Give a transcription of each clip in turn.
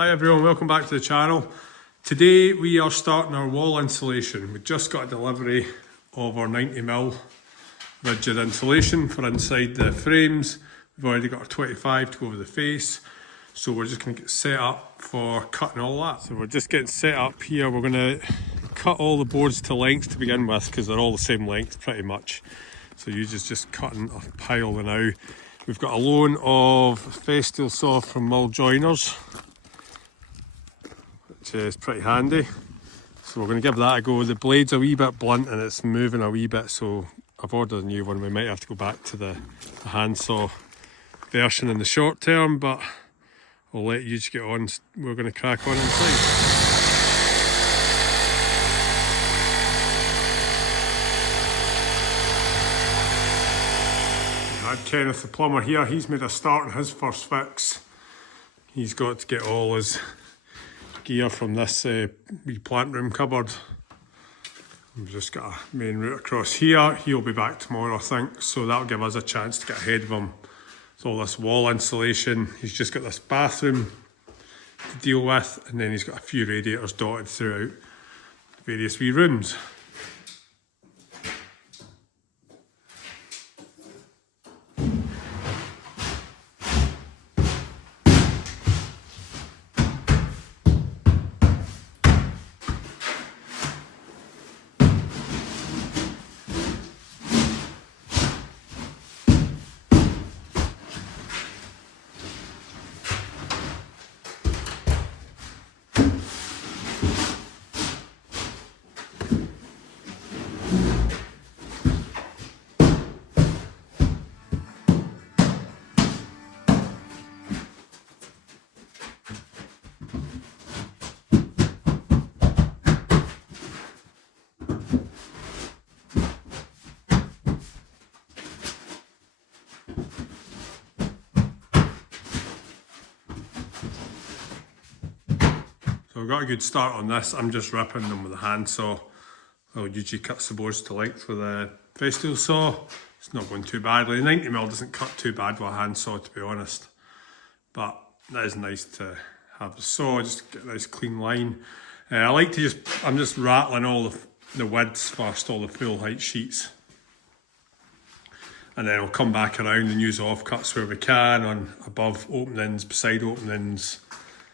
Hi everyone, welcome back to the channel. Today we are starting our wall insulation. We just got a delivery of our 90mm rigid insulation for inside the frames. We've already got our 25 to go over the face. So we're just going to get set up for cutting all that. So we're just getting set up here. We're going to cut all the boards to length to begin with because they're all the same length pretty much. So you're just cutting a pile now. We've got a loan of Festal saw from Mull Joiners, which is pretty handy. So we're going to give that a go. The blade's a wee bit blunt and it's moving a wee bit, so I've ordered a new one. We might have to go back to the handsaw version in the short term, but I'll let you get on. We're going to crack on inside. I had Kenneth the plumber here. He's made a start on his first fix. He's got to get all his gear from this wee plant room cupboard. We've just got a main route across here. He'll be back tomorrow, I think, so that'll give us a chance to get ahead of him. So all this wall insulation. He's just got this bathroom to deal with, and then he's got a few radiators dotted throughout various wee rooms. So I've got a good start on this. I'm just ripping them with a handsaw. I usually cuts the boards to length with a Festal saw. It's not going too badly. The 90mm doesn't cut too bad with a handsaw, to be honest. But that is nice to have the saw, just get a nice clean line. I like to I'm just rattling all the widths first, all the full height sheets. And then I'll come back around and use offcuts where we can on above openings, beside openings,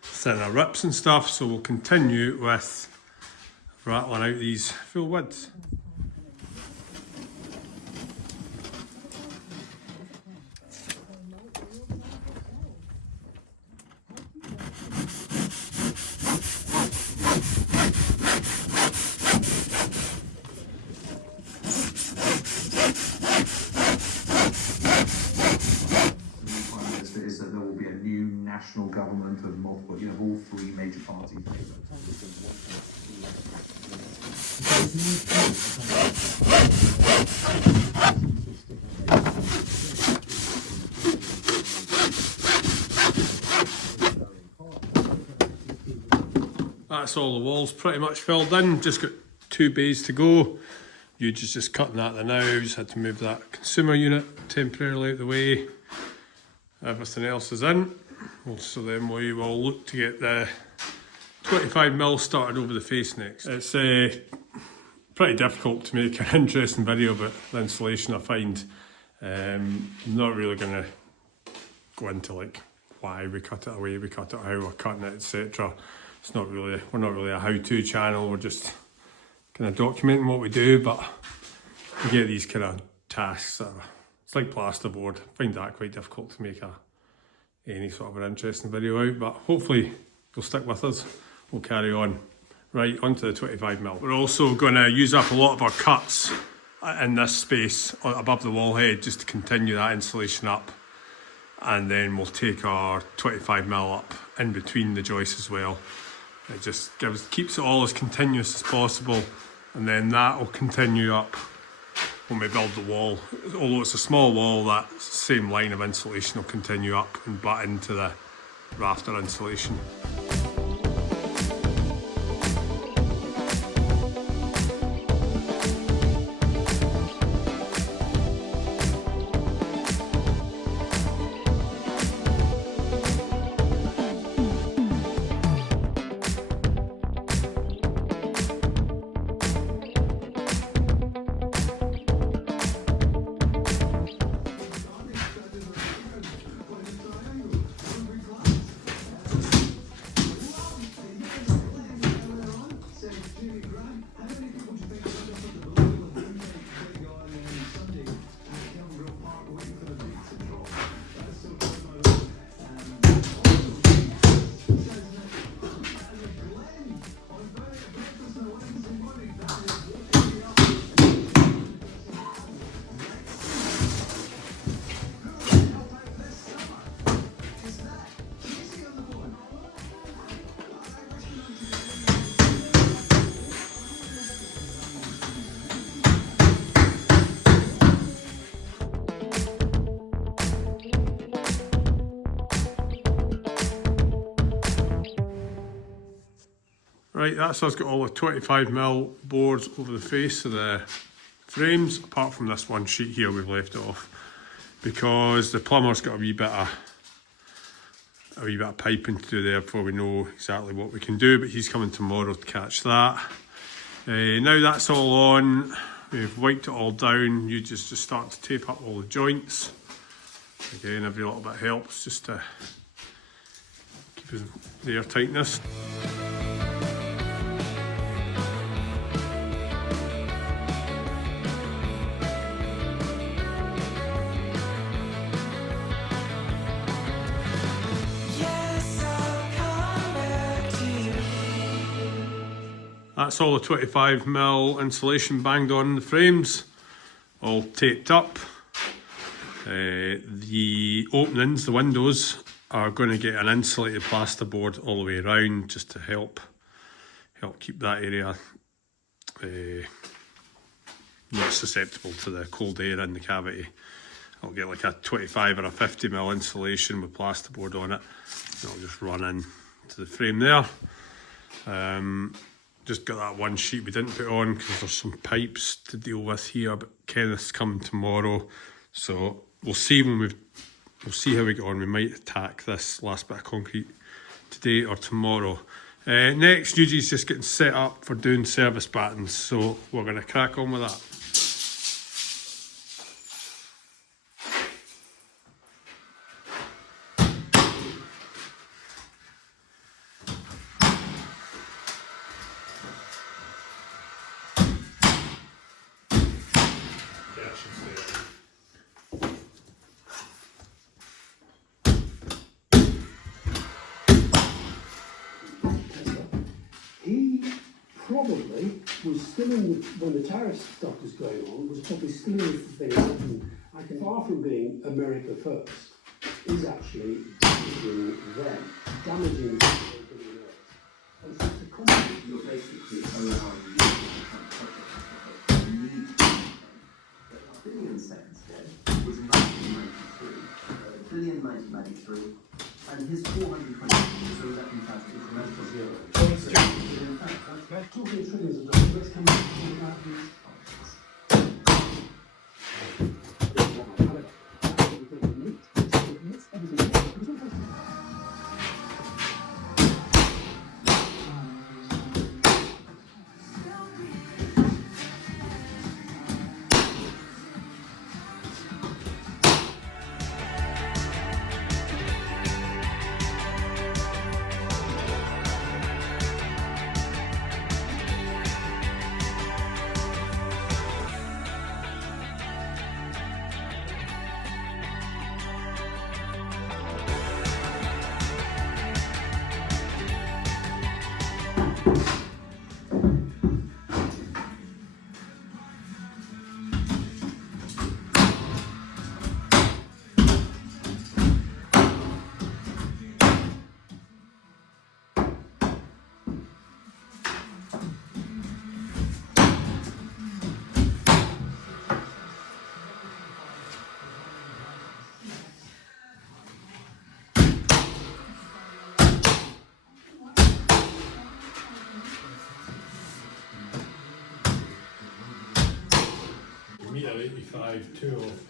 thinner rips and stuff. So we'll continue with rattling out these full widths. Is that there will be a new national government of multiple, all three major parties. That's all the walls pretty much filled in. Just got 2 bays to go. Euge's just cutting that there now. Just had to move that consumer unit temporarily out the way. Everything else is in. So then we will look to get the 25mm started over the face next. It's pretty difficult to make an interesting video about the insulation, I find. I'm not really going to go into like why we cut it away, we cut it, how we're cutting it, etc. We're not really a how-to channel. We're just kind of documenting what we do, but we get these kind of tasks that it's like plasterboard. I find that quite difficult to make any sort of an interesting video out, but hopefully you'll stick with us. We'll carry on. Right, onto the 25mm. We're also going to use up a lot of our cuts in this space above the wall head just to continue that insulation up, and then we'll take our 25mm up in between the joists as well. It just keeps it all as continuous as possible, and then that will continue up when we build the wall. Although it's a small wall, that same line of insulation will continue up and butt into the rafter insulation. Right, that's us got all the 25mm boards over the face of the frames, apart from this one sheet here we've left off, because the plumber's got a wee bit of piping to do there before we know exactly what we can do, but he's coming tomorrow to catch that. Now that's all on, we've wiped it all down, you just start to tape up all the joints. Again, every little bit helps just to keep the air tightness. That's all the 25mm insulation banged on the frames, all taped up. The openings, the windows, are going to get an insulated plasterboard all the way around just to help keep that area not susceptible to the cold air in the cavity. I'll get like a 25 or a 50mm insulation with plasterboard on it. It'll just run in to the frame there. Just got that one sheet we didn't put on because there's some pipes to deal with here, but Kenneth's coming tomorrow, so we'll see we'll see how we get on. We might attack this last bit of concrete today or tomorrow. Next, Eugene's just getting set up for doing service battens, so we're going to crack on with that. He probably was still in when the tariff stuff was going on, was probably still in the thing. I can far from being America first, is actually damaging them, damaging the earth. And so the concept You're basically allowing the billion seconds scale was 1993, billion 1993, and his 420, so that in fact is meant for zero. In fact, we're talking trillions of dollars. Let's come back and talk about these. Meter 85 2 off.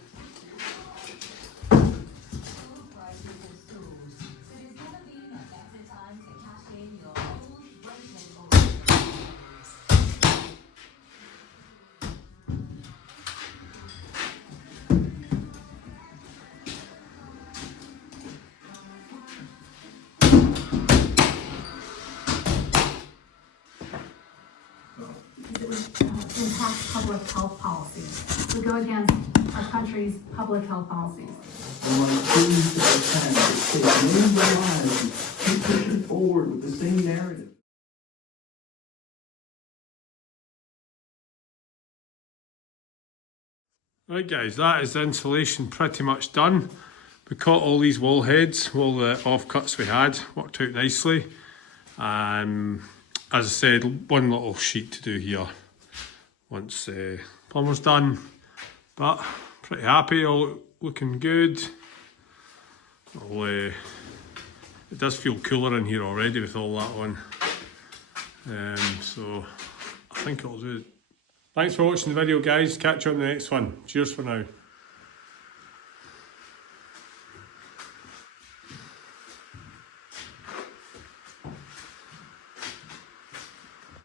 Impact public health policies. We go against our country's public health policies. They want to prove that they can. They move their lives and keep pushing forward with the same narrative. Right guys, that is the insulation pretty much done. We cut all these wall heads, all the offcuts we had, worked out nicely. As I said, one little sheet to do here once plumber's done, but pretty happy, all looking good. It does feel cooler in here already with all that on. So I think it'll do. Thanks for watching the video, guys. Catch you on the next one. Cheers for now.